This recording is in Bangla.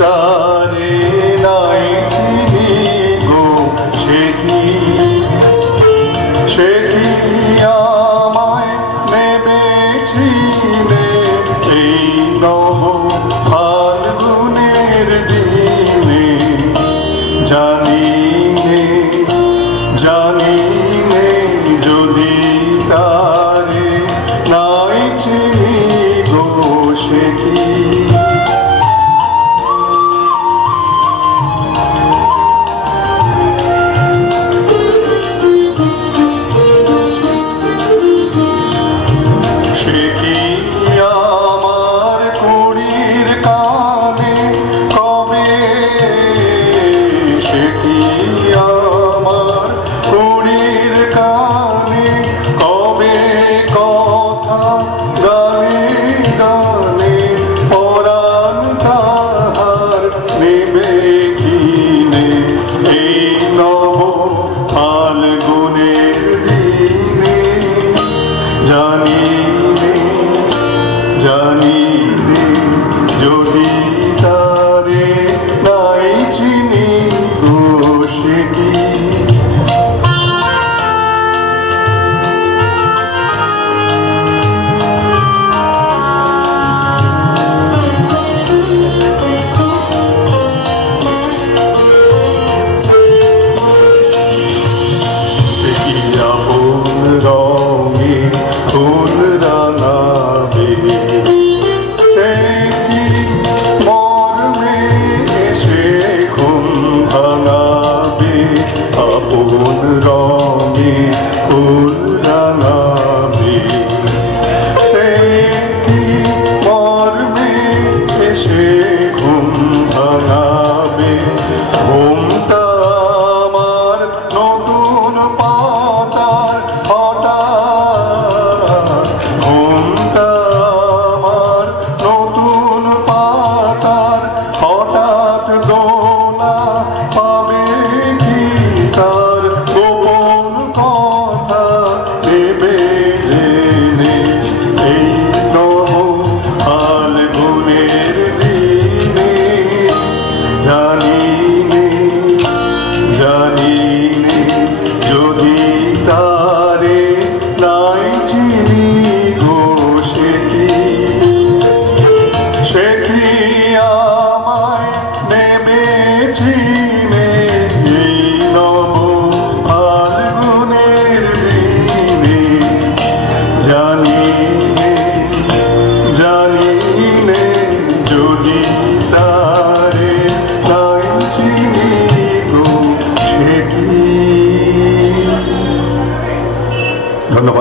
তারে নাই চিনি গো, সে কি আমায় নেবেছিলে এই নব ফাল্গুনের দিনে? জানি নে যদি তারে নাই চিনি গো, সে কি আমার কুড়ির কানে কবে, সে কি আমার কুড়ির কানে কবে কথা গানে গানে পরাণ তাহার নেবে কিনে এই নব ফাল্গুনের দিনে? জানি নে যদি তারে নাই চিনি গো, সে কি আপন রঙে ফুল রাঙাবে, সে কি মর্মে এসে ঘুম ভাঙাবে? আপন রঙে ফুল রাঙাবে, সে কি মর্মে এসে ঘুম ভাঙাবে? ঘুমটা আমার নতুন পাতার হঠাৎ, ঘুমটা আমার নতুন পাতার হঠাৎ দোলা পাবে কি? তার গোপন কথা দেবে জেনে এই নব ফাল্গুনের দিনে? জানি নে যদি তারে নাই চিনি গো, সে কি আমায় নেবেছিলে এই নব ফাল্গুনের দিনে? জানি নে যদি তারে নাই চিনি গো, সে কি। ধন্যবাদ।